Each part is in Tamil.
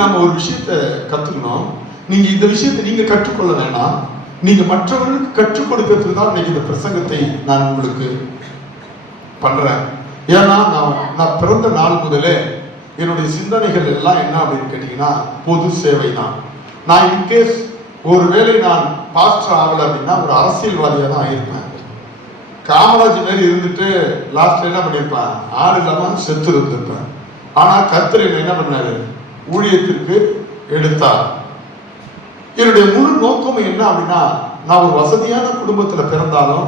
நாம ஒரு விஷயத்தை கத்துக்கணும். நீங்க இந்த விஷயத்தை நீங்க கற்றுக்கொள்ள வேண்டாம், நீங்க மற்றவர்களுக்கு கற்றுக் கொடுக்கிறதுக்கு தான் இன்னைக்கு இந்த பிரசங்கத்தை நான் உங்களுக்கு பண்றேன். ஏன்னா நான் பிறந்த நாள் முதலே என்னுடைய சிந்தனைகள் எல்லாம் என்ன அப்படின்னு கேட்டீங்கன்னா பொது சேவை தான். நான் இன்கேஸ் ஒருவேளை நான் பாஸ்டர் ஆகலை அப்படின்னா ஒரு அரசியல்வாதியாக தான் ஆயிருப்பேன். காமராஜ் மாதிரி இருந்துட்டு லாஸ்ட்ல என்ன பண்ணியிருப்பேன், ஆள் இல்லாம செத்து இருந்திருப்பேன். ஆனா கர்த்தர் என்ன பண்ணாரு, ஊழியத்திற்கு எடுத்தார். என்னுடைய முழு நோக்கம் என்ன அப்படின்னா, நான் ஒரு வசதியான குடும்பத்துல பிறந்தாலும்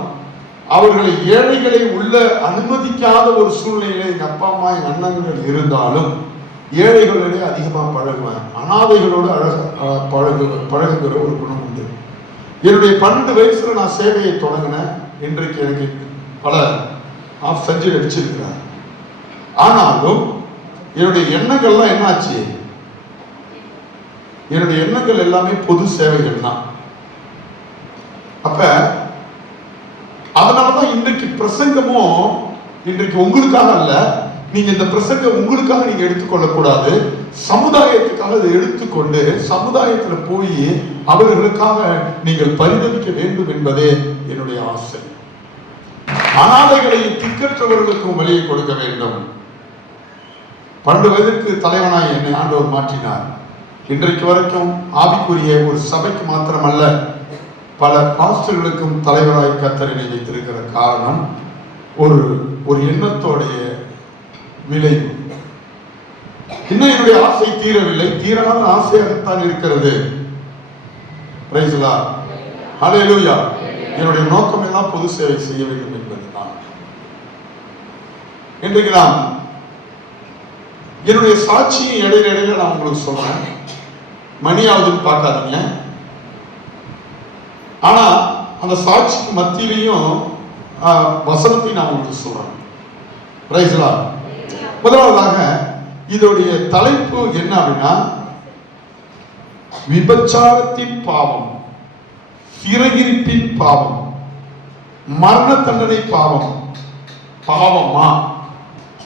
அவர்களை ஏழைகளை உள்ள அனுமதிக்காத ஒரு சூழ்நிலையில எங்க அப்பா அம்மா எங்க அண்ணன்கள் இருந்தாலும் ஏழைகளோட அதிகமா பழகுவேன். அனாதைகளோடு பழகுகிற ஒரு குணம் உண்டு. என்னுடைய 12 வயசுல நான் சேவையை தொடங்கினேன். இன்றைக்கு எனக்கு பல ஆஃப் செஞ்சுரி அடிச்சிருக்கிறார். ஆனாலும் என்னுடைய எண்ணங்கள்லாம் என்ன ஆச்சு, என்னுடைய எண்ணங்கள் எல்லாமே பொது சேவைகள் தான். அப்ப அதனாலதான் இன்றைக்கு பிரசங்கமும் இன்றைக்கு உங்களுக்காக அல்ல. நீங்க இந்த பிரசங்கம் உங்களுக்காக நீங்க எடுத்துக்கொள்ளக்கூடாது, சமுதாயத்துக்காக அதை எடுத்துக்கொண்டு சமுதாயத்துல போய் அவர்களுக்காக நீங்கள் பரிதவிக்க வேண்டும் என்பதே என்னுடைய ஆசை. அனாதைகளை திக்கற்றவர்களுக்கும் வழியை கொடுக்க வேண்டும். 12 வயதுக்கு தலைவனாய் என்னை ஆண்டவர் மாற்றினார். இன்றைக்கு வரைக்கும் ஆவிக்குரிய ஒரு சபைக்கு மாத்திரமல்ல, பல பாஸ்டர்களுக்கும் தலைவராய் கர்த்தர் என்னை வைத்திருக்கிற காரணம் ஒரு எண்ணத்தோடைய விளைவு. இன்னும் என்னுடைய ஆசை தீரவில்லை, தீராத ஆசையாகத்தான் இருக்கிறது. பிரைஸ் தி லார்ட், ஹல்லேலூயா. என்னுடைய நோக்கம் எல்லாம் பொது சேவை செய்ய வேண்டும் என்பதுதான். இன்றைக்கு நான் என்னுடைய சாட்சியை இடையில நான் உங்களுக்கு சொல்றேன், மணியாவதுன்னு பார்க்காதீங்க. ஆனா அந்த சாட்சிக்கு மத்தியிலையும் வசனத்தை நான் உங்களுக்கு சொல்றேன். Praise the Lord. முதலாவதாக இதோடைய தலைப்பு என்ன அப்படின்னா, விபச்சாரத்தின் பாவம், சிறையிருப்பின் பாவம், மரண தண்டனை பாவம். பாவமா?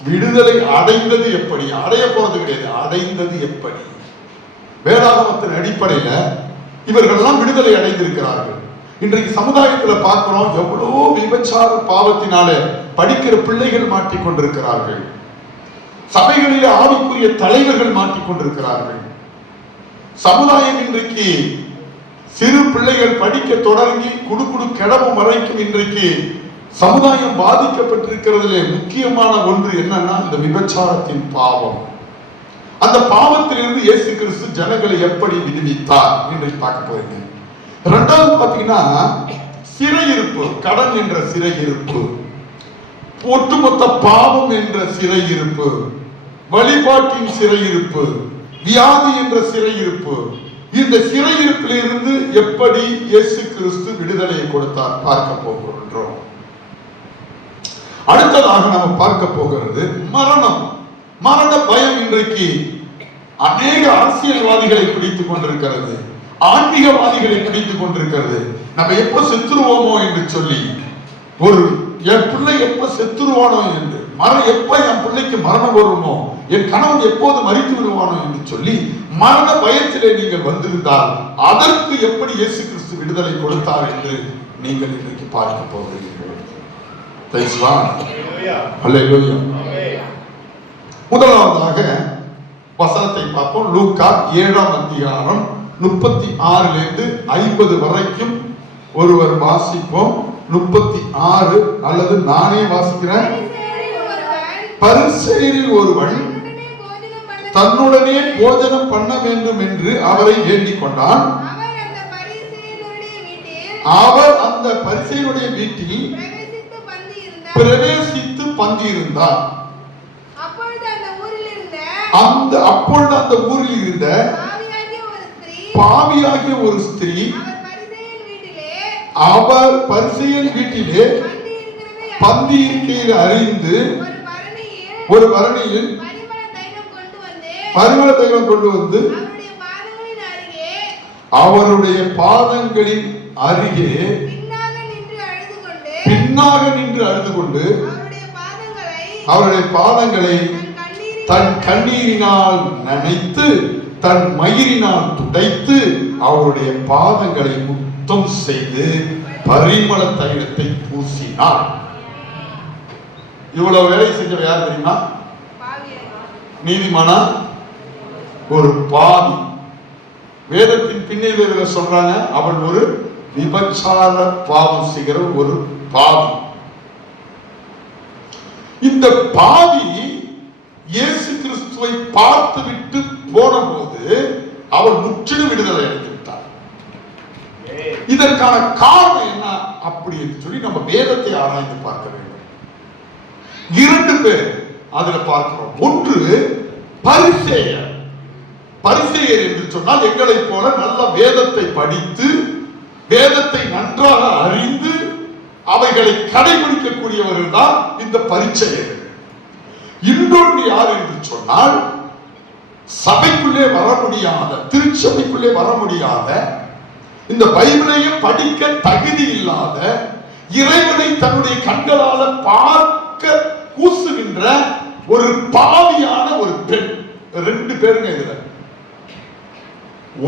விடுதலை அடைந்தது எப்படி? அடைய போறது கிடையாது, அடைந்தது எப்படி? வேதாகமத்தின் அடிப்படையில இவர்கள்லாம் விடுதலை அடைந்திருக்கிறார்கள். இன்றைக்கு சமுதாயத்துல பார்க்கிறோம், எவ்வளவு விபச்சார பாவத்தினால படிக்கிற பிள்ளைகள் மாட்டிக்கொண்டிருக்கிறார்கள். சபைகளிலே ஆவிக்குரிய தலைவர்கள் மாட்டிக்கொண்டிருக்கிறார்கள். சமுதாயம் இன்றைக்கு சிறு பிள்ளைகள் படிக்க தொடங்கி குடுகுடு கிளம்பும் வரைக்கும் இன்றைக்கு சமுதாயம் பாதிக்கப்பட்டிருக்கிறதுலே முக்கியமான ஒன்று என்னன்னா இந்த விபச்சாரத்தின் பாவம். அந்த பாவத்திலிருந்து இயேசு கிறிஸ்து ஜனங்களை எப்படி விடுவித்தார் இன்றைக்கு பார்க்க போறீங்க. இரண்டாவது பாத்தீங்கன்னா சிறையிருப்பு, கடன் என்ற சிறையிருப்பு, ஒட்டுமொத்த பாவம் என்ற சிறையிருப்பு, வழிபாட்டின் சிறையிருப்பு, வியாதி என்ற சிறையிருப்பு. இந்த சிறையிருப்பிலிருந்து எப்படி இயேசு கிறிஸ்து விடுதலையை கொடுத்தார் பார்க்க போகிறோம். அடுத்ததாக நாம் பார்க்க போகிறது மரணம். மரண பயம் இன்றைக்கு அநேக அரசியல்வாதிகளை பிடித்துக் கொண்டிருக்கிறது, ஆன்மீகவாதிகளை பிடித்துக் கொண்டிருக்கிறது. நம்ம எப்ப செத்துருவோமோ என்று சொல்லி, என் பிள்ளை எப்ப செத்துருவானோ என்று, எப்ப என் பிள்ளைக்கு மரணம் வருமோ, என் கணவன் எப்போது மரித்து விடுவானோ என்று சொல்லி மரண பயத்திலே நீங்கள் வந்திருந்தால் அதற்கு எப்படி இயேசு கிறிஸ்து விடுதலை கொடுத்தார் என்று நீங்கள் இன்றைக்கு பார்க்க போகிறீர்கள். முதலாவதாக வசனத்தை பார்ப்போம். லூக்கா 7ஆம் அதிகாரம் 36 50 வரைக்கும் ஒருவர் வாசிப்போம். 36 அல்லது நானே வாசிக்கிறேன். பரிசேயரில் ஒருவன் தன்னுடனே போஜனம் பண்ண வேண்டும் என்று அவரை வேண்டிக் கொண்டான். அவர் அந்த பரிசேயருடைய வீட்டில் பிரவேசித்து பந்தியிருந்தார். அப்பொழுது அந்த ஊரில் இருந்த பாவியாகிய ஒரு ஸ்திரீ அவர் பரிசேயர் வீட்டிலே பந்தி இருக்கையில் அறிந்து ஒரு பரணியில் பரிமள தைலம் கொண்டு வந்து அவருடைய பாதங்களின் அருகே பின்னாக நின்று அழுது கொண்டு அவருடைய பாதங்களை தன் கண்ணீரினால் நனைத்து தன் மயிரினால் துடைத்து அவருடைய பாதங்களை முத்தம் செய்து பரிமள தைலத்தை பூசினார். இவ்வளவு வேலை செஞ்சவர் யார் தெரியுமா? நீதிமானா? ஒரு பாவி. வேதத்தின் பின்னணியில சொல்றாங்க, அவள் ஒரு விபச்சார பாவம் செய்கிற ஒரு பாவி. இந்த பாவி இயேசு கிறிஸ்துவை பார்த்து விட்டு போன போது அவள் முற்றிலும் விடுதலை அடைந்துவிட்டார். இதற்கான காரணம் என்ன அப்படி என்று சொல்லி நம்ம வேதத்தை ஆராய்ந்து பார்க்க வேண்டும். 2 பேர் அதுல பார்க்கிறோம். ஒன்று பரிசேயர். பரிசேயர் என்று சொன்னால் எங்களை போல நல்ல வேதத்தை படித்து வேதத்தை நன்றாக அறிந்து அவைகளை கடைபிடிக்கக்கூடியவர்கள் தான் இந்த பரிசேயர். இன்னொன்று யார் என்று சொன்னால் சபைக்குள்ளே வர முடியாத, திருச்சபைக்குள்ளே வர முடியாத, இந்த பைபிளையும் படிக்க தகுதி இல்லாத, இறைவனை தன்னுடைய கண்களால பார்க்க கூசுகின்ற ஒரு பாவியான ஒரு பெண். 2 பேருங்க இதுல.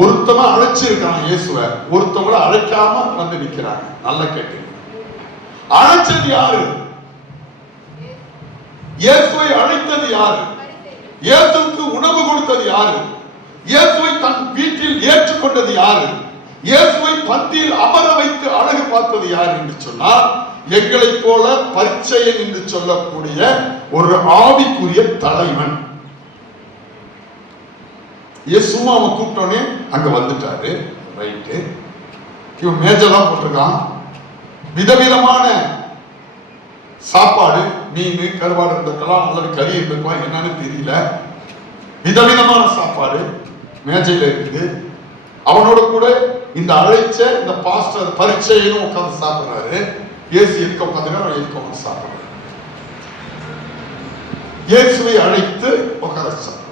ஒருத்தவன் அழைச்சிருக்கான் இயேசுவை, ஒருத்தவங்களை அழைக்காம வந்து நிக்கிறாங்க. நல்லா கேட்டு, அழைச்சது யாரு? இயேசுவை அழைத்தது யாரு? இயேசுவுக்கு உணவு கொடுத்தது யாரு? இயேசுவை தன் வீட்டில் ஏற்றுக்கொண்டது யாரு? இயேசுவை பந்தியில் அமர வைத்து அழகு பார்த்தது யார் என்று சொன்னால் எங்களை போல பரிச்சையன் என்று சொல்லக்கூடிய ஒரு ஆவிக்குரிய தலைவன். இயேசுமா அவன் கூப்பிட்டோன்னே அங்க வந்துட்டாரு. ரைட்டு. இவன் மேஜெல்லாம் போட்டிருக்கான். விதவிதமான சாப்பாடு, மீன், கருவாடு இருந்திருக்கலாம், அல்லது கறி இருந்திருக்கலாம், என்னன்னு தெரியல. விதவிதமான சாப்பாடு மேஜையில இருக்குது. அவனோட கூட இந்த அழைச்ச இந்த பாஸ்டர் பரிச்சையும் உட்கார்ந்து சாப்பிடுறாரு. இயேசு எதுக்க உட்காந்துருக்காரு, எதுக்க உட்காந்து சாப்பிடுறாரு. இயேசுவை அழைத்து உட்கார சாப்பிடுறாரு.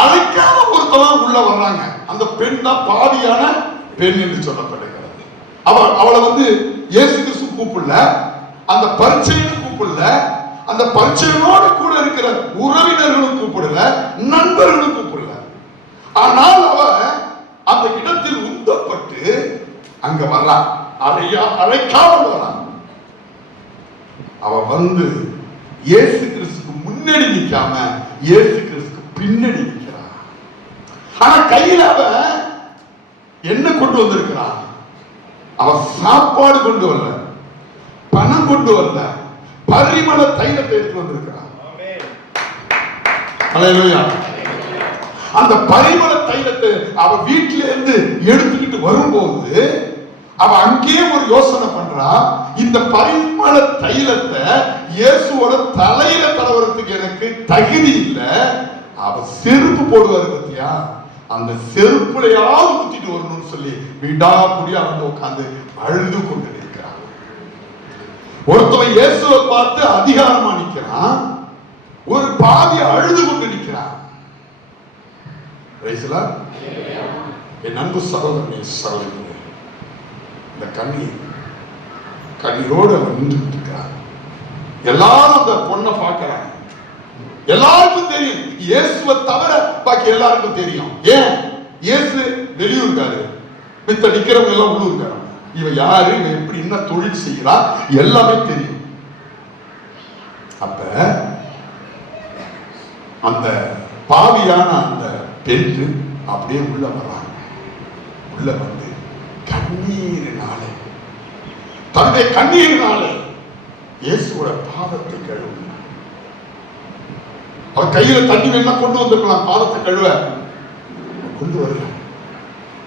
அழைக்காம ஒருத்தவங்க உள்ள வர்றாங்க. அந்த பெண் தான் பாவியான பெண் என்று சொல்லப்படுகிறது. அவளை இயேசு கிறிஸ்து கூப்பிடல, அந்த பரிச்சையும் கூப்பிடல, அந்த பரிச்சையோடு கூட இருக்கிற உறவினர்களும் கூப்பிடல, நண்பர்களும் கூப்பிடல. ஆனால் அவ அந்த இடத்தில் உந்தப்பட்டு அங்க வர்றான். அழைக்காமல் வர்றான். அவ இயேசு கிறிஸ்துக்கு முன்னாடி நிக்காம இயேசு கிறிஸ்துக்கு பின்னாடி நிற்கிறான். ஆனா கையில அவ என்ன கொண்டு வந்திருக்கிறான்? அவ சாப்பாடு கொண்டு வரல, பணம் கொண்டு வரல, பரிமள தைலத்தை எடுத்து வந்திருக்கிறான். அல்லேலூயா. அந்த பரிமள தைலத்தை அவ வீட்டில இருந்து எடுத்துக்கிட்டு வரும்போது அவ அங்கேயே ஒரு யோசனை பண்றா. இந்த பரிமள தைலத்தை இயேசுவோட தலையில தடவறதுக்கு எனக்கு தகுதி இல்லை. அவ செருப்பு போடுவாரு பத்தியா, அந்த செருப்புலையாவது ஊத்திட்டு வரணும்னு சொல்லி விடாப்புடியா உட்கார்ந்து அழுது கொண்டு நிற்கிறான். ஒருத்தவன் இயேசுவை பார்த்து அதிகாரமா நிற்கிறான், ஒரு பாதி அழுது கொண்டு நிற்கிறான். என் அன்பு சகோதரனே, சகோதரனே, இந்த கண்ணீரோடு அவன் நின்று இருக்கிறான். எல்லாரும் அந்த பொண்ணை பார்க்கிறாங்க. எல்லாருக்கும் தெரியும் இயேசுவை தவிர பாக்கி எல்லாருக்கும் தெரியும். ஏன்? இயேசு வெளியூர்காரு, மித்த நிக்கிறவங்க எல்லாம் உள்ளூர்காரு. இவ யாரு, இவ எப்படி, என்ன தொழில் செய்கிறா, எல்லாமே தெரியும். அப்ப அந்த பாவியான அந்த பெண்ணு அப்படியே உள்ள வர்றாங்க. உள்ள கண்ணீரினாலே, தன்னுடைய கண்ணீரினாலே இயேசுவோட பாதத்தை கழுவு. அவர் கையில தண்ணி வேணா கொண்டு வந்திருக்கலாம், பாதத்தை கழுவ கொண்டு வரல.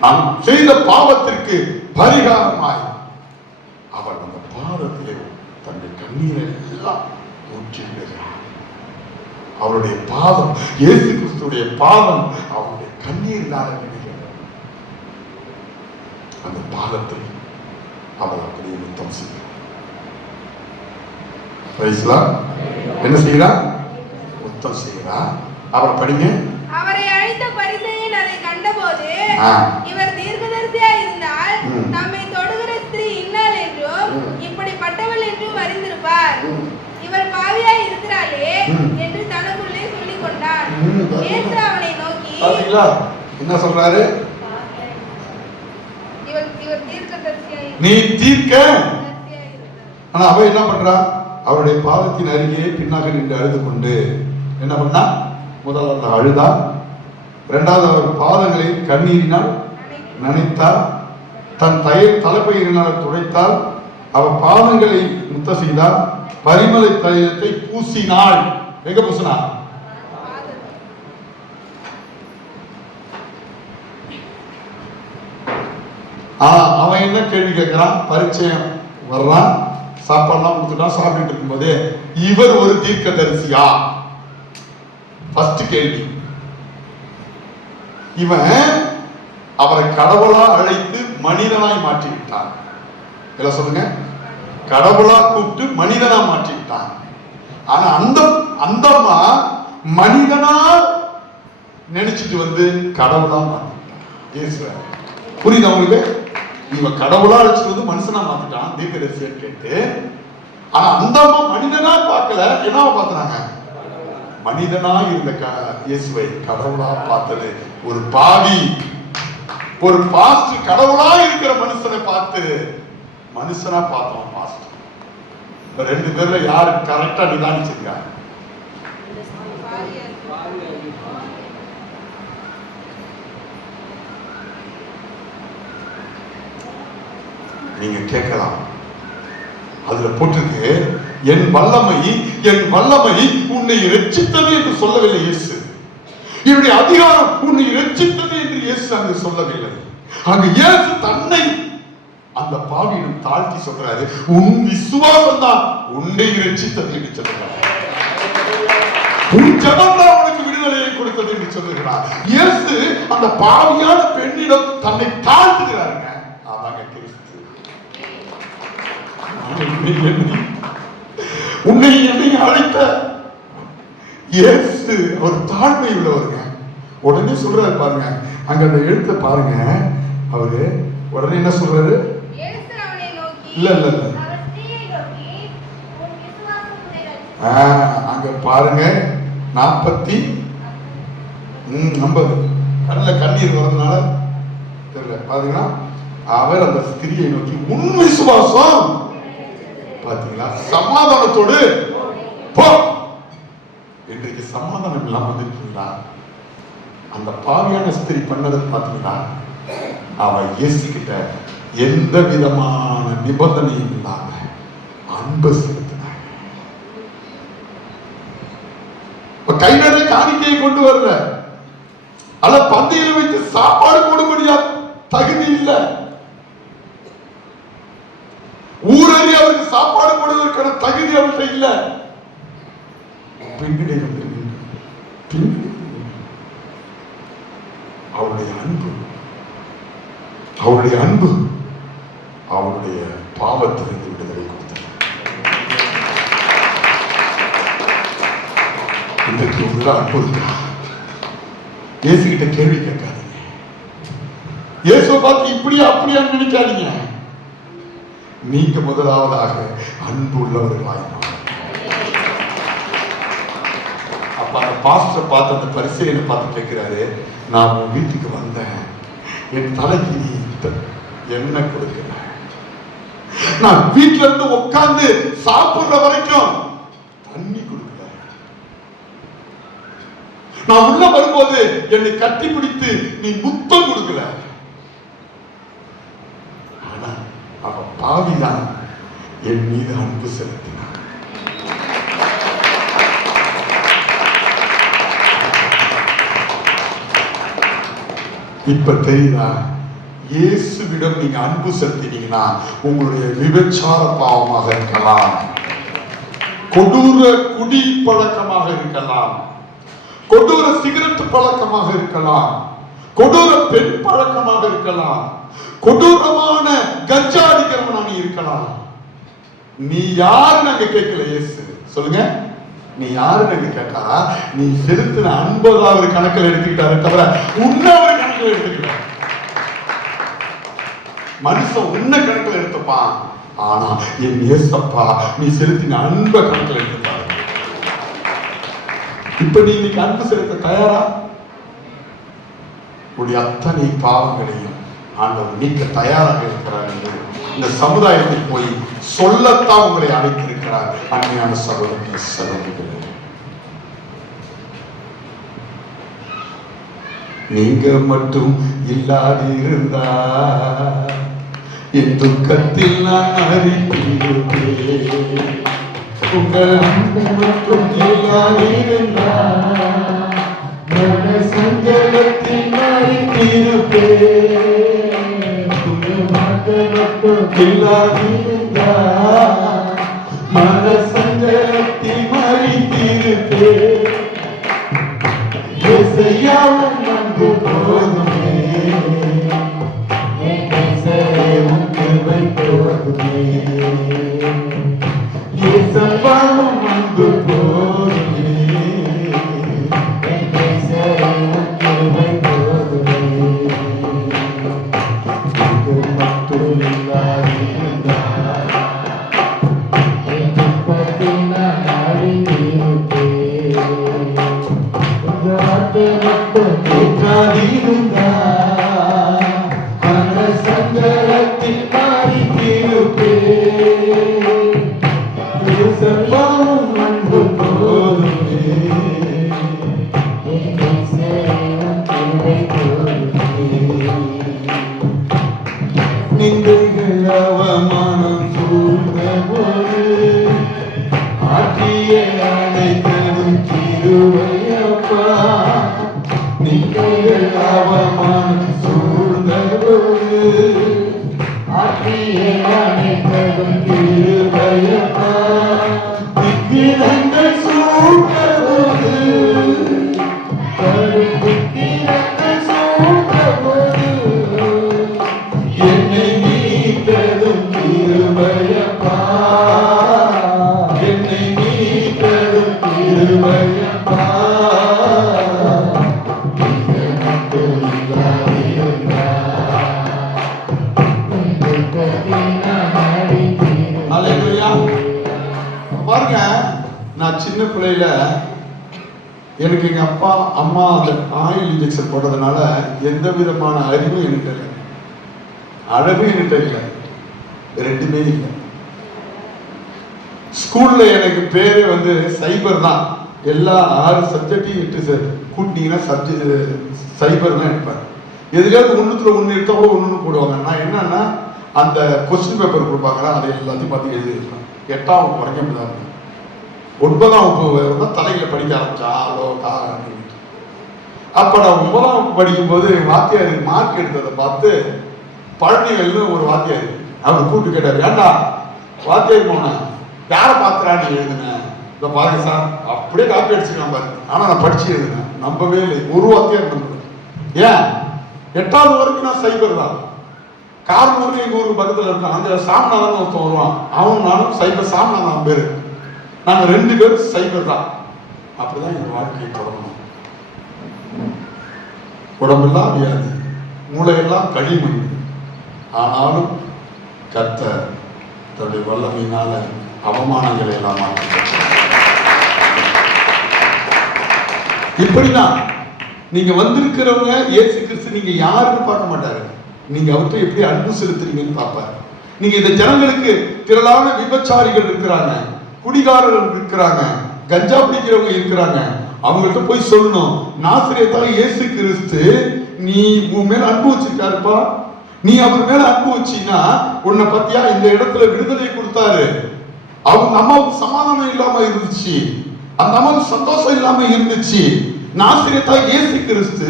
நான் செய்த பாவத்திற்கு பரிகாரமாய் அவர் அந்த பாதத்திலே தன்னுடைய கண்ணீரை எல்லாம் ஊற்றிவிடுகிறார். அவருடைய பாதம், இயேசு கிறிஸ்துடைய பாதம் அவருடைய கண்ணீரினால விடுகிறது. அந்த பாதத்தை அவர் அப்படியே முத்தம் செய்கிறார். என்ன செய்கிறார்? முத்தம் செய்கிறார். அவர் படிங்க. அவரை அழைத்த பரிசேயன் அதை கண்டபோது, இவர் தீர்க்கதரிசியாய் இருந்தால் நம்மை தொடுகிற ஸ்திரீ இன்னாள் என்றும் இப்படிப்பட்டவள் என்றும் அறிந்திருப்பார். இவள் பாவியாய் இருக்கிறாளே என்று தனக்குள்ளே சொல்லிக் கொண்டான். இயேசு அவனை நோக்கி, பாத்தீங்களா என்ன சொல்றாரு? நீ தீர்க்க. ஆனா அவ என்ன பண்றா? அவருடைய பாதத்தின் அருகே பின்னாக நின்று அழுது கொண்டு என்ன பண்ணா? முதல்ல அழுதா, இரண்டாவது அவர் பாதங்களை கண்ணீரினால் நனைத்தார், தன் தலைப்பயிரினால் துடைத்தால், அவர் பாதங்களை முத்த செய்தார், பரிமள தைலத்தை பூசினாள். எங்க பூசினா? அவன் என்ன கேள்வி கேட்கிறான்? பரிச்சயம் வர்றான், சாப்பாடுலாம் கொடுத்துட்டான், சாப்பிட்டு இருக்கும்போது இவர் ஒரு தீர்க்கதரிசியா? ஃபர்ஸ்ட் கேள்வி. இவன் அவரை கடவுளா அழைத்து மனிதனாய் மாற்றி விட்டான். இல்ல சொல்லுங்க, கடவுளா கூப்பிட்டு மனிதனா மாற்றி விட்டான். ஆனா அந்த அம்மா மனிதனா நினைச்சிட்டு வந்து கடவுளா மாத்திட்டான். புரியுது அவங்களுக்கு? இவன் கடவுளா அழைச்சிட்டு வந்து மனுஷனா மாத்திட்டான் தீர்க்கதரிசின்னு கேட்டு. ஆனா அந்த அம்மா மனிதனா பார்க்கல, என்னவா பார்த்தாங்க? மனிதனா இருந்த இயேசுவை கடவுளா பார்த்தது. ஒரு பாவி, ஒரு பாஸ்டர் கடவுளா இருக்கிற மனுஷனை பார்த்து மனுஷனா பார்த்தோம் பாஸ்டர். ரெண்டு பேர்ல யாரு கரெக்டா நிதானிச்சிருக்காங்க? நீங்க கேட்கலாம், அதுல போட்டிருக்கு என் வல்லமை உன்னை இரட்சித்தது என்று சொல்லவில்லை இயேசு. என்னுடைய அதிகாரம் உன்னை இரட்சித்தது என்று இயேசு அங்கு சொல்லவில்லை. அங்கு இயேசு தன்னை அந்த பாவியிடம் தாழ்த்தி சொல்றாரு. உன் விசுவாசம் தான் உன்னை இரட்சித்தது என்று சொல்லுகிறார். உன் ஜெபம் தான் உனக்கு விடுதலையை கொடுத்தது என்று சொல்லுகிறார். இயேசு அந்த பாவியான பெண்ணிடம் தன்னை தாழ்த்துகிறாருங்க. அதாங்க கிறிஸ்து. உன்னை என்னை அழைத்த இயேசு ஒரு தாழ்மை உள்ளவருங்க. உடனே சொல்றாரு பாருங்க, அங்க அந்த எழுத்தை பாருங்க. அவரு உடனே என்ன சொல்றாரு? இல்ல அங்க பாருங்க 50 கண்ணுல கண்ணீர் வரதுனால தெரியல. பாத்தீங்கன்னா அவர் அந்த ஸ்திரியை நோக்கி உன் விசுவாசம், பாத்தீங்களா, சமாதானத்தோடு போ. இன்றைக்கு சமாதானம் இல்லாம வந்திருக்கீங்களா? அந்த பாவியான ஸ்திரீ பண்ணதை பாத்தீங்களா? அவ இயேசு கிட்ட எந்த விதமான நிபந்தனையும் இல்லாம அன்பு செலுத்தினாங்க. கை நிறைய காணிக்கையை கொண்டு வரல, அல்ல பந்தியில் வைத்து சாப்பாடு கொடுபடியா தகுதி இல்லை. ஊரறி அவருக்கு சாப்பாடு போடுவதற்கான தகுதி அவர்கிட்ட இல்ல. பின்னடை வந்து அவருடைய அன்பு அவருடைய பாவத்திலிருந்து விடுதலை கொடுத்தது. இன்றைக்கு உள்ள அன்பு இருக்கா? இயேசு கிட்ட கேள்வி கேட்காதீங்க. இயேசுவை பார்த்து இப்படியா அப்படியா நினைக்காதீங்க. நீங்க முதலாவதாக அன்பு உள்ளவர்களாய் மாறுங்க. அப்ப அந்த பாஸ்டர் பார்த்து அந்த பரிசேயனை பார்த்து கேட்கிறாரு, நான் உன் வீட்டுக்கு வந்தேன், என் தலைக்கு நீ எண்ணெய் கொடுக்கல, நான் வீட்டுல இருந்து உட்கார்ந்து சாப்பிடுற வரைக்கும் தண்ணி கொடுக்கல, நான் உள்ள வரும்போது என்னை கட்டி பிடித்து நீ முத்தம் கொடுக்கல. ஆனா அவ பாவிதான் என் மீது அன்பு செலுத்தினான். இப்ப தெரியுதா? இயேசுவிடம் நீங்க அன்பு செலுத்தினீங்கன்னா உங்களுடைய விபச்சார பாவமாக இருக்கலாம், கொடூர குடி பழக்கமாக இருக்கலாம், கொடூர சிகரெட் பழக்கமாக இருக்கலாம், கொடூர பெண் பழக்கமாக இருக்கலாம், கொடூரமான கஞ்சா அடிக்கிறவனாக இருக்கலாம். நீ யாரு நாங்க கேட்கல. இயேசு சொல்லுங்க, நீ யாரு நாங்க கேட்டா நீ செலுத்தின 50வது கணக்கில் எடுத்துக்கிட்டாரு தவிர உன்ன ஒரு கணக்கில் எடுத்துக்கல. மனுஷன் உன்ன கணக்கில் எடுத்துப்பான், ஆனா என் இயேசப்பா நீ செலுத்தின அன்பை கணக்கில் எடுத்துப்பாரு. இப்ப நீ இன்னைக்கு அன்பு செலுத்த தயாரா? உடைய அத்தனை பாவங்களையும் ஆண்டவர் நீக்க தயாராக இருக்கிறார் என்று இந்த சமுதாயத்தில் போய் சொல்லத்தான் உங்களை அழைத்திருக்கிறார். அன்மையான சகோதரர்களே, சகோதரிகளே, நீங்க மட்டும் இல்லாதிருந்தா என் துக்கத்தில் நான் அறிந்திருப்பேன். உங்கள் அன்பு மட்டும் இல்லாதிருந்தா சஞ்சலத்தில் அறிந்திருப்பேன். உங்கள் மக்கள் மட்டும் இல்லாதிருந்தா மன சஞ்சலத்தில் மறித்திருப்பேன். இசையாவும் அன்பு போதுமே, இசையும் கிருபை போதுமே, இசையாவும் அன்பு போதுமே, இசையும் கிருபை போதுமே. இது மட்டும் இல்லாதிருந்தால் துன்பத்தில் நான் அறிந்திருப்பேன். சஞ்சலத்தில் அன்பு போதுமே, நிந்தைகள் அவமானம் சூழ்ந்த போது ஆற்றிய அனைத்ததும் கிருபையப்பா. நீங்கள் அவமானம் சூழ்ந்தபோது ஆற்றிய அனைத்ததும் கிருபையப்பா. திக்கிரங்கள் சூழ்ந்தபோது திக்கிரங்கள் சூழ்ந்தபோது என்னை மீட்டதும் கிருபையப்பா. என்னை மீட்டதும் கிருபையப்பா. பாருங்க, நான் சின்ன பிள்ளையில எனக்கு எங்க அப்பா அம்மா அந்த ஆயில் இன்ஜெக்ஷன் போட்டதுனால எந்த விதமான அறிவும் என்கிட்ட இல்லை, அழகும் என்கிட்ட இல்லை, ரெண்டுமே இல்லை. ஸ்கூல்ல எனக்கு பேரே வந்து சைபர் தான். எல்லா 6 சப்ஜெக்டையும் 8 கூட்டினீங்கன்னா சைபர் தான் எடுப்பார். எதுலையாவது 1 எடுத்தா கூட 1 போடுவாங்க. நான் என்னன்னா அந்த கொஸ்டின் பேப்பர் கொடுப்பாங்க, அதை எல்லாத்தையும் பார்த்து எழுதிருப்பேன். 8ஆம் வகுப்பு வரைக்கும் தான் இருந்தேன். 9ஆம் வகுப்பு தலையில படிக்க ஆரம்பிச்சா ஆளோ காரணம். அப்ப நான் 9ஆம் வகுப்பு படிக்கும்போது வாத்தியார் மார்க் எடுத்ததை பார்த்து பழனிகள்னு ஒரு வாத்தியார் அவர் கூப்பிட்டு கேட்டார், ஏண்டா வாத்தியார் போன யாரை பார்த்துறா நீ எழுதுன? இதை பாருங்க சார், அப்படியே காப்பி அடிச்சுக்கலாம் பாரு. ஆனா நான் படிச்சு எழுதுனேன். நம்பவே இல்லை, ஒரு வாத்தியார் நம்புறேன். ஏன் 8ஆவது வரைக்கும் நான் சைபர் தான். காரணம் எங்க ஊருக்கு பக்கத்துல இருக்கான், அந்த சாமிநாதன் ஒருத்தன் வருவான். அவன் நானும் சைபர் சாமிநாதன் பேரு. நாங்க 2 பேரும் சைபர் தான். அப்படிதான் எங்க வாழ்க்கையை தொடங்கணும். உடம்பெல்லாம் வியாதி, மூளையெல்லாம் களிமண். ஆனாலும் கர்த்தர் தன்னுடைய வல்லமையினால அவமானங்களை எல்லாம் மாற்றினார். இப்படிதான் நீங்க வந்திருக்கிறவங்க இயேசு கிறிஸ்து நீங்க யாருன்னு பார்க்க மாட்டாரு, நீங்க அவர்கிட்ட எப்படி அன்பு செலுத்துறீங்கன்னு பார்ப்பாரு. நீங்க இந்த ஜனங்களுக்கு திரளான விபச்சாரிகள் இருக்கிறாங்க, குடிகாரர்கள் இருக்கிறாங்க, கஞ்சா பிடிக்கிறவங்க இருக்கிறாங்க. அவங்கள்ட்ட போய் சொல்லணும், நாசரேத்தாகிய இயேசு கிறிஸ்து நீ உன் மேல அன்பு வச்சிருக்காருப்பா, நீ அவர் மேல அன்பு வச்சீன்னா உன்னை பத்தியா இந்த இடத்துல விடுதலை கொடுத்தாரு. அவங்க அம்மாவுக்கு சமாதானம் இல்லாம இருந்துச்சு, அந்த அம்மாவுக்கு சந்தோஷம் இல்லாம இருந்துச்சு. நாசரேத்தாகிய இயேசு கிறிஸ்து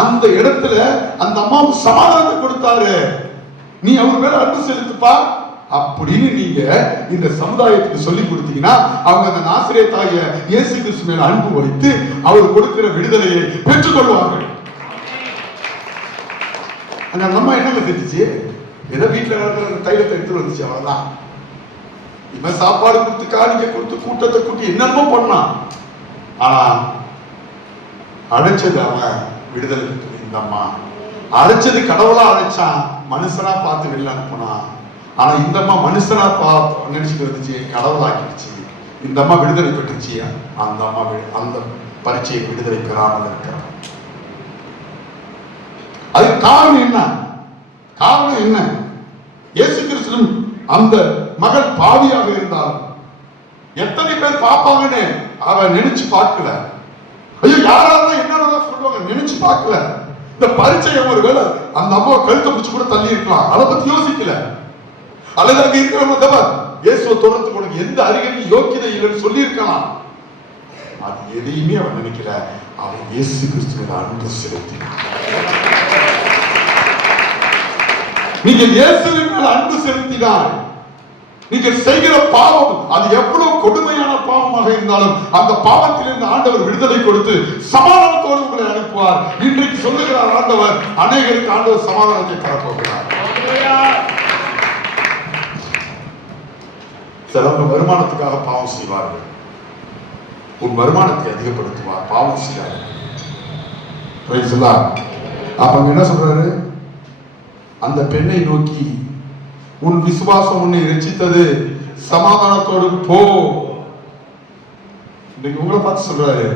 அந்த இடத்துல அந்த அம்மாவுக்கு சமாதானத்தை கொடுத்தாரு. நீ அவர் மேல அன்பு செலுத்துப்பா அப்படின்னு நீங்க இந்த சமுதாயத்துக்கு சொல்லி கொடுத்தீங்கன்னா அவங்க அந்த நாசரேத்தாகிய இயேசு கிறிஸ்து மேல அன்பு வைத்து அவர் கொடுக்கிற விடுதலையை பெற்றுக்கொள்வார்கள். அந்த அம்மா என்ன செஞ்சிச்சு? ஏதோ வீட்டுல தைலத்தை எடுத்து வந்துச்சு, அவ்வளவுதான். இவன் சாப்பாடு கொடுத்து காணிக்க கொடுத்து கூட்டத்தை கூட்டி என்னென்னமோ பண்ணான். ஆனா அழைச்சது அவன் விடுதலை பெற்றது. இந்த அம்மா அழைச்சது கடவுளா அழைச்சான், மனுஷனா பார்த்து வெளில அனுப்புனான். ஆனா இந்த அம்மா மனுஷனா நினைச்சுட்டு வந்துச்சு, கடவுளாக்கிடுச்சு. இந்த அம்மா விடுதலை பெற்றுச்சு. அந்த அம்மா அந்த பரீட்சையை விடுதலை பெறாமல் இருக்கிறான். அதுக்கு காரணம் என்ன? காரணம் என்ன? இயேசு கிறிஸ்து அந்த மகள் பாவியாக இருந்தாலும் எத்தனை பேர் பார்ப்பாங்கன்னு அவன் நினைச்சு பார்க்கல. ஐயோ யாராவது என்னதான் சொல்லுவாங்க நினைச்சு பார்க்கல. இந்த பரிச்சயம் ஒருவேளை அந்த அம்மா கழுத்தை பிடிச்சு கூட தள்ளி இருக்கலாம், அதை பத்தி யோசிக்கல. அல்லது அங்க இருக்கிறவங்க இயேசுவை தொடர்ந்து உனக்கு எந்த அருகிலும் யோக்கியதை இல்லைன்னு சொல்லி இருக்கலாம். அது எதையுமே அவன் நினைக்கல. அவன் இயேசு கிறிஸ்துவின் அன்பு செலுத்தினான். நீங்கள் இயேசுவின் மேல் அன்பு செலுத்தினார். நீங்கள் செய்கிற பாவம் அது எவ்வளவு கொடுமையான பாவமாக இருந்தாலும் அந்த பாவத்திலிருந்து ஆண்டவர் விடுதலை கொடுத்து சமாதானத்தோடு உங்களை அனுப்புவார். இன்றைக்கு சொல்லுகிறார் ஆண்டவர், அநேகருக்கு ஆண்டவர் சமாதானத்தை தரப்போகிறார். சிலவங்க வருமானத்துக்காக பாவம் செய்வார்கள். உன் வருமானத்தை அதிகப்படுத்துவார், பாவம் செய்வார். அப்ப என்ன சொல்றாரு? அந்த பெண்ணை நோக்கி, உன் விசுவாசம் உன்னை ரட்சித்தது, சமாதானத்தோடு போ. இன்னைக்கு உங்களை பார்த்து சொல்றாரு,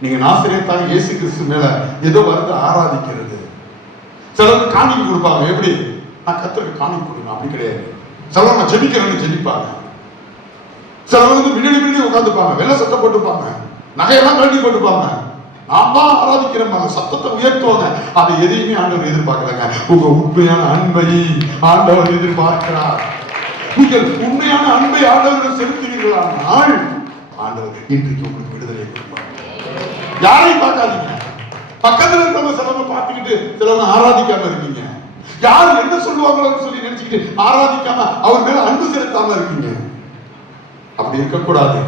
நீங்க நாசரேத்தான இயேசு கிறிஸ்து மேல ஏதோ வந்து ஆராதிக்கிறது. சிலருக்கு காணிக்கை கொடுப்பாங்க. எப்படி? நான் கர்த்தருக்கு காணிக்கை கொடுக்கணும் அப்படி கிடையாது. சிலர் நான் ஜெபிக்கிறேன்னு ஜெபிப்பாங்க. சிலர் வந்து வினாடி உட்காந்துப்பாங்க, வெள்ளை சட்டை போட்டுப்பாங்க, நகையெல்லாம் கழட்டி போட்டுப்பாங்க. நான் தான் ஆராதிக்கிறேன், சத்தத்தை உயர்த்துவாங்க. அதை எதையுமே ஆண்டவர் எதிர்பார்க்கலங்க. உங்க உண்மையான அன்பை ஆண்டவர் எதிர்பார்க்கிறார். நீங்கள் உண்மையான அன்பை ஆண்டவர்கள் செலுத்துவீர்களானால் ஆண்டவர் இன்றைக்கு உங்களுக்கு விடுதலை கொடுப்பார். யாரையும் பார்க்காதீங்க. பக்கத்துல இருக்கிறவங்க சிலவங்க பார்த்துக்கிட்டு சிலவங்க ஆராதிக்காம இருக்கீங்க. யார் என்ன சொல்லுவாங்களோன்னு சொல்லி நினைச்சுக்கிட்டு ஆராதிக்காம அவர் மேல அன்பு செலுத்தாம இருக்கீங்க. அப்படி இருக்கக்கூடாது.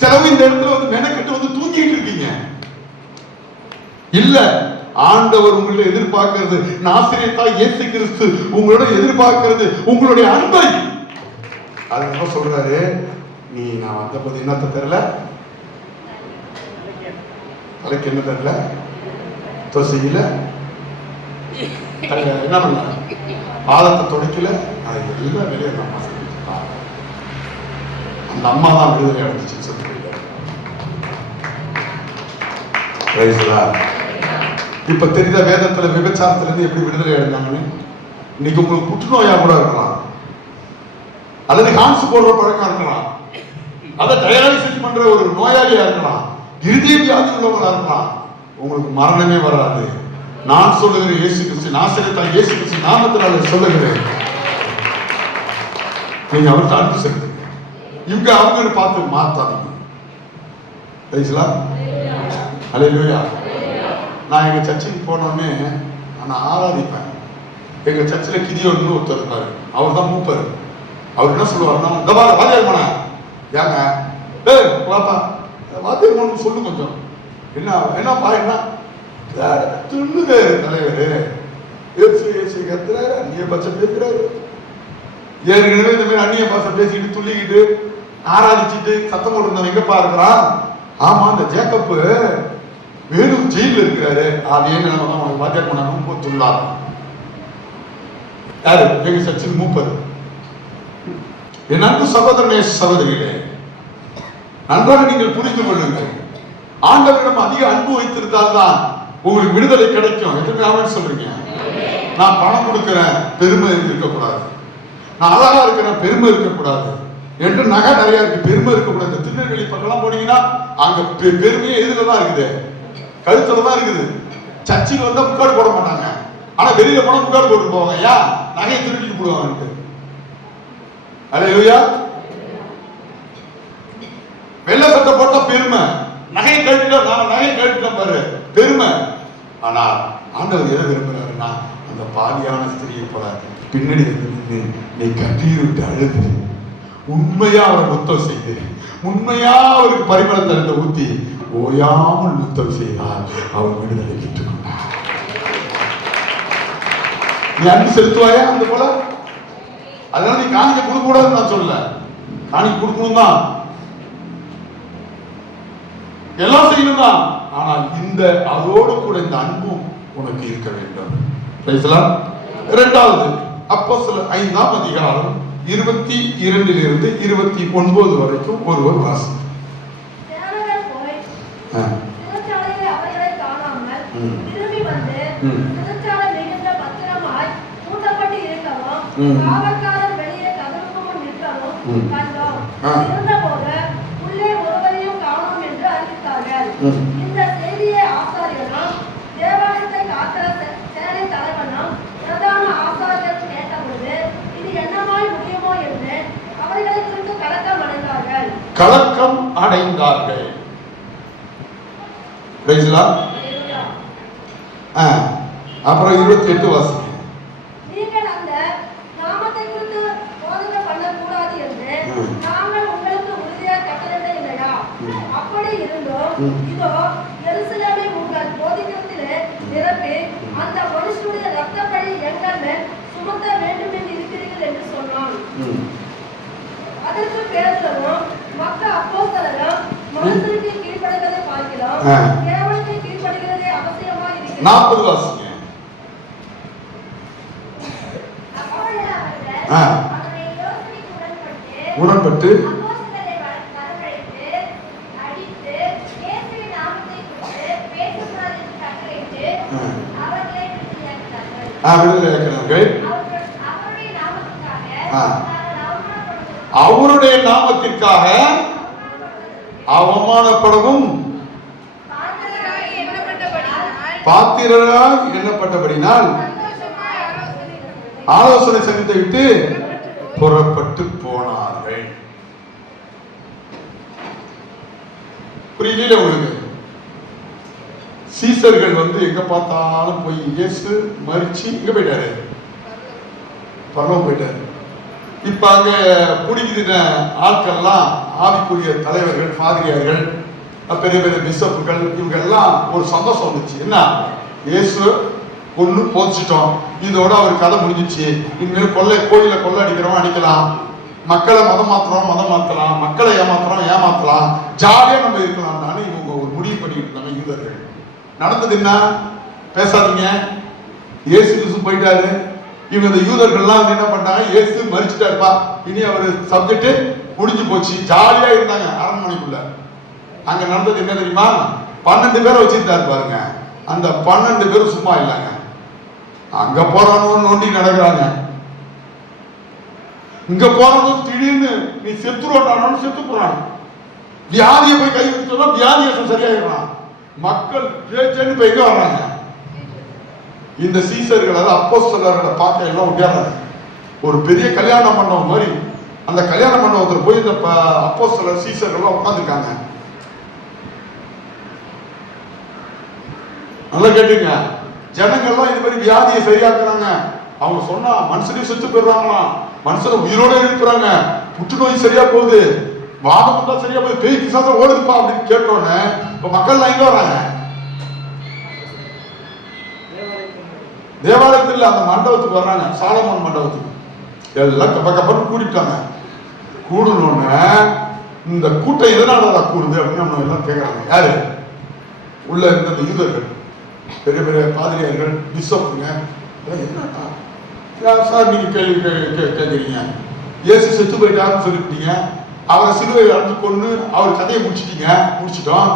சிலவங்க இந்த இடத்துல வந்து மெனக்கட்டு வந்து தூங்கிட்டு இருக்கீங்க. இல்ல, ஆண்டவர் உங்களை எதிர்பார்க்கிறது, நாசரேத்தா இயேசு கிறிஸ்து உங்களோட எதிர்பார்க்கிறது உங்களுடைய அன்பை. அது என்ன சொல்றாரு? நீ நான் வந்த போது என்னத்த தெரியல, தலைக்கு என்ன தெரியல, தொசையில என்ன பண்ண, பாதத்தை துடைக்கல, அது எல்லாம் வெளியே நம்ம அந்த அம்மா தான் விடுதலை அடைஞ்சிச்சு சொல்லிட்டு. இப்ப தெரிந்த வேதத்துல விபச்சாரத்துல இருந்து எப்படி விடுதலை அடைந்தாங்கன்னு. இன்னைக்கு உங்களுக்கு புற்றுநோயா கூட இருக்கலாம், அல்லது கான்சு போடுற பழக்கம் இருக்கலாம், அதை டயாலிசிஸ் பண்ற ஒரு நோயாளியா இருக்கலாம், இருதய வியாதி உள்ளவங்களா இருக்கலாம். உங்களுக்கு மரணமே வராது. நான் சொல்லுகிறேன், இயேசு கிறிஸ்து நாசரேத்தா இயேசு கிறிஸ்து நாமத்தினால சொல்லுகிறேன், நீங்க அவர்கிட்ட அன்பு செலுத்துங்க. இவங்க அவங்க பார்த்து மாத்தாதீங்க. அல்லேலூயா. நான் எங்க சர்ச்சுக்கு போனோடனே நான் ஆராதிப்பேன். எங்க சர்ச்சில் கிதியோன்னு ஒருத்தர் இருப்பாரு, அவர் தான் மூப்பர். அவர் என்ன சொல்லுவாருன்னா, இந்த பாரு வாத்தியார் போன ஏங்க பாப்பா வாத்தியார் போன சொல்லு கொஞ்சம். என்னப்பா என்ன துண்ணுது தலைவர் ஏசு ஏசு கத்துறாரு, அந்நிய பாஷை பேசுறாரு. ஏற்கனவே இந்த மாதிரி அந்நிய பாஷை பேசிக்கிட்டு துள்ளிக்கிட்டு ஆராதிச்சுட்டு சத்தம் போட்டு எங்கப்பா இருக்கிறான்? ஆமா, இந்த ஜேக்கப்பு வேலூர் ஜெயில இருக்கிறாரு. அதே நிலைமை வாத்தியார் போனாங்க துள்ளார். யாரு? எங்க சச்சின் மூப்பர். என் அன்பு சகோதரனே சகோதரிகளே, நன்றாக நீங்கள் புரிந்து கொள்ளுங்கள். ஆண்டவரிடம் அதிக அன்பு வைத்திருந்தால்தான் உங்களுக்கு விடுதலை கிடைக்கும். எத்தனை ஆமென் சொல்றீங்க? நான் பணம் கொடுக்கிறேன், பெருமை இருக்கக்கூடாது. நான் அழகா இருக்கிறேன், பெருமை இருக்கக்கூடாது. என்று நகை நிறைய இருக்கு, பெருமை இருக்கக்கூடாது. திருநெல்வேலி பக்கம் போனீங்கன்னா அங்க பெருமையே எதுலதான் இருக்குது? கழுத்துலதான் இருக்குது. சர்ச்சுக்கு வந்தா முக்காடு போட மாட்டாங்க, ஆனா வெளியில போனா முக்காடு போட்டு போவாங்க. ஏன்? நகையை திருடிட்டு போடுவாங்க. அல்லேலூயா. வெள்ளை சட்டை போட்டா பெருமை, நகையை கழட்டிட்டா நான் நகையை கழட்டிட்டேன் பாரு பெருமை. ஆனா ஆண்டவர் எதை விரும்புறாருன்னா, அந்த பாதியான ஸ்திரியை போல பின்னாடி இருந்து நீ கண்ணீர் விட்டு அழுது உண்மையா அவரை முத்தம் செய்து உண்மையா அவருக்கு பரிமள தரத்தை ஊத்தி ஓயாமல் முத்தம் செய்தால் அவர் விடுதலை பெற்றுக் கொண்டார். நீ அன்பு செலுத்துவாயா அந்த போல? அதனால நீ காணிக்க கொடுக்க கூடாதுன்னு நான் சொல்லல, காணிக்க கொடுக்கணும் தான், எல்லாம் செய்யணும் தான். ஆனால் இந்த அதோடு கூட இந்த அன்பும் உனக்கு இருக்க வேண்டும். இரண்டாவது அப்போஸ்தலர் 5ஆம் அதிகாரம் 22 29 வரைக்கும் ஒருவர் வாசி. அவர்களை காணாமல் திரும்பி வந்து காவல்காரர் வெளியே கதவுக்கு முன் நிற்கவும் கண்டோம். இருந்தபோது உள்ளே ஒருவரையும் காணோம் என்று அறிவித்தார்கள். இந்த செய்தியை ஆசாரியனும் தேவாலயத்தை காக்கிற சேனை தலைவனும் பிரதான ஆசாரியர் கேட்டபோது இது என்னமாய் முடியுமோ என்று அவர்களை குறித்து கலக்கம் அடைந்தார்கள். அப்புறம் 28 வாசிங்க. நீங்கள் அந்த நாமத்தை குறித்து போதனை பண்ணக்கூடாது என்று நாங்கள் உங்களுக்கு உறுதியாக கட்டளையிடவில்லையா? அப்படி இருந்தோம் இதோ எருசலேமை உங்கள் போதிக்கிறதிலே நிரப்பி அந்த மனுஷனுடைய ரத்தப்பழி எங்கள் மேல் சுமத்த வேண்டும் என்று இருக்கிறீர்கள் என்று சொன்னான். அதற்கு பேதுருவும் மற்ற அப்போஸ்தலரும் மனுஷருக்கு கீழ்ப்படிவதை பார்க்கிறோம், தேவனுக்கு கீழ்ப்படிகிறதே அவசியமாக இருக்கிறது. 40 வாசிங்க. உடன்பட்டு அவருடைய நாமத்திற்காக அவமானப்படவும் பாத்திரராய் எண்ணப்பட்டபடினால் ஆலோசனை சங்கத்தை விட்டு புறப்பட்டு போனார்கள். புரியல உங்களுக்கு? சீசர்கள் எங்க பார்த்தாலும் போய் இயேசு மரிச்சு இங்க போயிட்டாரு, பரலோகம் போயிட்டாரு. இப்ப அங்க பிடிக்கிற ஆட்கள்லாம் ஆவிக்குரிய தலைவர்கள், பாதிரியார்கள், பெரிய பெரிய பிஷப்புகள், இவங்க எல்லாம் ஒரு சந்தோஷம் வந்துச்சு. என்ன, இயேசு ஒண்ணு போதிச்சிட்டோம், இதோட அவர் கதை முடிஞ்சிச்சு. இனிமேல் கோயில கொள்ளை அடிக்கிறோம் அடிக்கலாம், மக்களை மதம் மாத்தலாம், மக்களை ஏமாத்தலாம், ஜாலியா நம்ம இருக்கலாம். இவங்க ஒரு முடிவு பண்ணிட்டு இருந்தாங்க யூதர்கள். நடந்தது என்ன? பேசாதீங்க, இயேசு கிறிஸ்து போயிட்டாரு. இவங்க இந்த யூதர்கள்லாம் என்ன பண்ணாங்க, இயேசு மரிச்சிட்டாருப்பா, இனி அவர் சப்ஜெக்ட் முடிஞ்சு போச்சு. ஜாலியா இருந்தாங்க அரண்மனைக்குள்ள. அங்க நடந்தது என்ன தெரியுமா? 12 பேரை வச்சிருந்தாரு பாருங்க. அந்த 12 பேரும் சும்மா இல்லைங்க. அங்க போறவங்க நோண்டி நடக்கிறாங்க, இங்க போறவங்க திடீர்னு நீ செத்துருவான்னு செத்து போறாங்க. வியாதியை போய் கை வச்சோம்னா வியாதியை சரியாயிடுறான். மக்கள் பேச்சேன்னு போய் எங்க வர்றாங்க? இந்த சீசர்கள், அதாவது அப்போஸ்தலர்களை பார்க்க எல்லாம் உட்கார்றாங்க. ஒரு பெரிய கல்யாண மண்டபம் மாதிரி. அந்த கல்யாண மண்டபத்தில் போய் இந்த அப்போஸ்தலர் சீசர்கள் உட்கார்ந்துருக்காங்க. நல்லா கேட்டுங்க, ஜனங்கள்லாம் இது மாதிரி வியாதியை சரியாக்குறாங்க. அவங்க சொன்னா மனுஷனையும் செத்து போயிடுறாங்களாம், மனுஷனை உயிரோட இருக்கிறாங்க, புற்றுநோய் சரியா போகுது, வாதம் தான் சரியா போகுது, பேய் பிசாசம் ஓடுதுப்பா அப்படின்னு கேட்டோன்னே இப்ப மக்கள் எங்க வராங்க? தேவாலயத்தில் அந்த மண்டபத்துக்கு வர்றாங்க, சாலமோன் மண்டபத்துக்கு. எல்லாம் கப்பன்னு கூட்டிட்டாங்க. கூடணும்னு இந்த கூட்டம் எதனால கூடுது அப்படின்னு நம்ம எல்லாம் கேட்கறாங்க. யாரு உள்ள இருந்த யூதர்கள், பெரிய பெரிய பாதிரியார்கள், பிஷப்புங்க. சார் நீங்க கேள்வி கேட்குறீங்க, இயேசு செத்து போயிட்டாருன்னு சொல்லிட்டீங்க, அவரை சிலுவை அழைத்து கொண்டு அவர் கதையை முடிச்சிட்டோம்.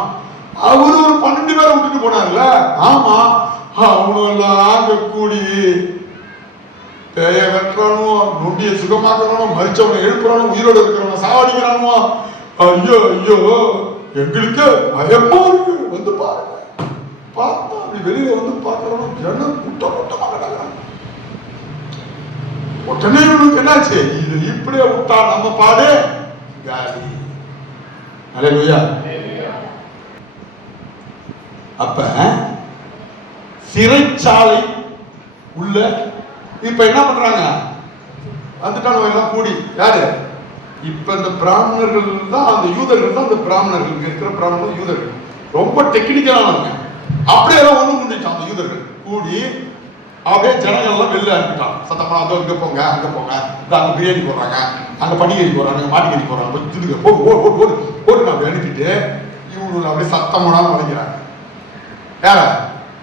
அவரு ஒரு 12 பேரை விட்டுட்டு போனார்ல. ஆமா, அவனெல்லாம் அங்க கூடி பேய வெட்டுறானோ, நொண்டிய சுகமாக்குறானோ, மரிச்சவனை எழுப்புறானோ, உயிரோடு இருக்கிறவனை சாவடிக்கிறானோ. ஐயோ ஐயோ, எங்களுக்கு பயமா இருக்கு. வந்து பாருங்க, பார்த்தா அப்படி வெளியில பார்க்கறோம், ஜனம் கூட்டமா கிடக்குறாங்க. உடனே என்னாச்சு? இது இப்படியே விட்டா நம்ம பாடு காலி. அல்லேலூயா. அப்ப சிறைச்சாலை உள்ள இப்ப என்ன பண்றாங்க? வந்துட்டாங்க எல்லாம் கூடி. யாரு? இப்ப இந்த பிராமணர்கள் தான், அந்த யூதர்கள் தான். அந்த பிராமணர்கள் இருக்கிற பிராமணர்கள் யூதர்கள் ரொம்ப டெக்னிக்கலானவங்க. அப்படியே ஒண்ணு முடிச்சான். அந்த யூதர்கள் கூடி அப்படியே ஜனங்கள் எல்லாம் வெளில அனுப்பிட்டான். சத்தமா அதோ இங்க போங்க, அங்க போங்க, அங்க பிரியாணி போடுறாங்க, அங்க பண்டிகை போறாங்க, மாட்டுக்கறி போறாங்க, போட்டு அப்படி அனுப்பிட்டு இவங்க அப்படியே சத்தமான வளைக்கிறாங்க. யார?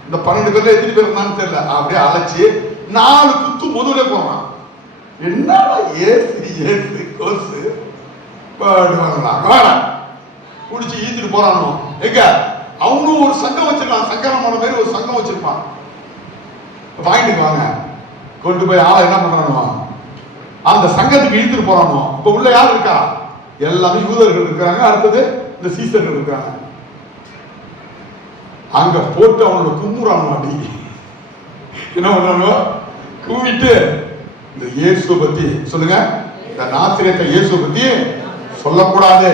இந்த 12 பேர்ல எத்தனை பேர் இருந்தான்னு தெரியல. அப்படியே அழைச்சி 4 குத்து முதல்ல போறான். என்னடா ஏசு கோசு குடிச்சு ஈத்துட்டு போறானோ. எங்க அவனும் ஒரு சங்கம் வச்சிருக்கான், சங்கரமான மாதிரி ஒரு சங்கம் வச்சிருப்பான். வாங்கிட்டு வாங்க, கொண்டு போய் ஆளை என்ன பண்றானோ அந்த சங்கத்துக்கு இழுத்துட்டு போறானோ. இப்ப உள்ள யார் இருக்கா? எல்லாமே யூதர்கள் இருக்காங்க, அடுத்தது இந்த சீசர்கள் இருக்காங்க. அங்க போட்டு அவனோட கும்புறானோ, அடி என்ன பண்றானோ, கும்பிட்டு இந்த இயேசு பத்தி சொல்லுங்க, இந்த நாசரேத்த இயேசு பத்தி சொல்லக்கூடாது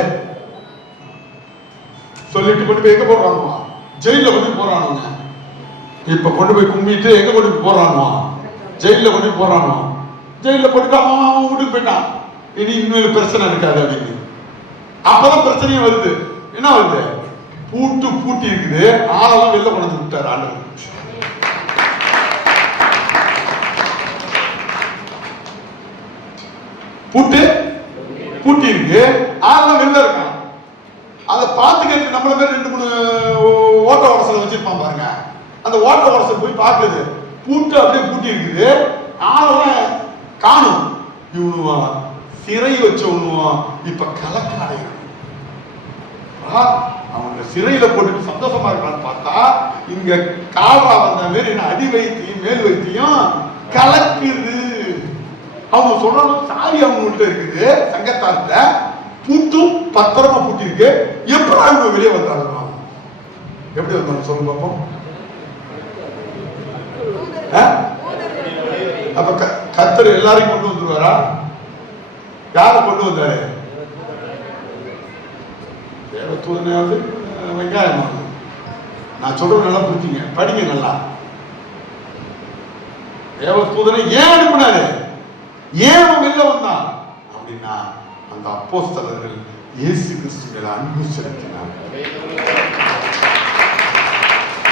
சொல்லிட்டு கொண்டு போய் எங்க போடுறானோ, ஜெயில கொண்டு போறானுங்க. இப்ப கொண்டு போய் கும்பிட்டு எங்க கொண்டு போய் போறானோ, ஜெயில கொண்டு போய் போறானோ. ஜெயில போட்டு அவன் வீட்டுக்கு போயிட்டான். இனி இன்னொரு பிரச்சனை இருக்காது அப்படின்னு. அப்பதான் பிரச்சனையும் வருது. என்ன வருது? பூட்டி இருக்குது, ஆளெல்லாம் வெளில கொண்டு விட்டாரு ஆண்டவர். பூட்டி இருக்கு, ஆளெல்லாம் வெளில இருக்கான். அதை பார்த்துக்கிறதுக்கு நம்மள பேர் 2-3 ஓட்ட உரசலை வச்சிருப்பான் பாருங்க. அந்த ஓட்ட உரசல் போய் பார்க்குது, பூட்டு அப்படியே பூட்டி இருக்குது, ஆளெல்லாம் காணும். இவனுவா சிறை வச்சவனுவா இப்ப கலக்காடை அவங்க சிறையில போட்டு சந்தோஷமா இருக்கான்னு பார்த்தா, இங்க காவா வந்த மாரி அடி வைத்தியம் மேல் வைத்தியம் கலக்குது. அவங்க சொல்லணும், சாவி அவங்கள்ட்ட இருக்குது, சங்கத்தார்ல பூட்டும் பத்திரமா பூட்டி இருக்கு. எப்படி அவங்க வெளியே வந்தாங்க? எப்படி வந்தாங்க சொல்லுங்க பாப்போம். அப்ப கர்த்தர் எல்லாரையும் கொண்டு வந்துருவாரா? யார கொண்டு வந்தாரு? தேவதூதனையாவது வெங்காயமாவது? நான் சொல்றது நல்லா புரிஞ்சுங்க, படிங்க நல்லா. தேவதூதனை ஏன் அனுப்பினாரு? ஏன் அவன் வெளில வந்தான் அப்படின்னா, அந்த அப்போஸ்தலர்கள் இயேசு கிறிஸ்து மேல அன்பு செலுத்தினார்.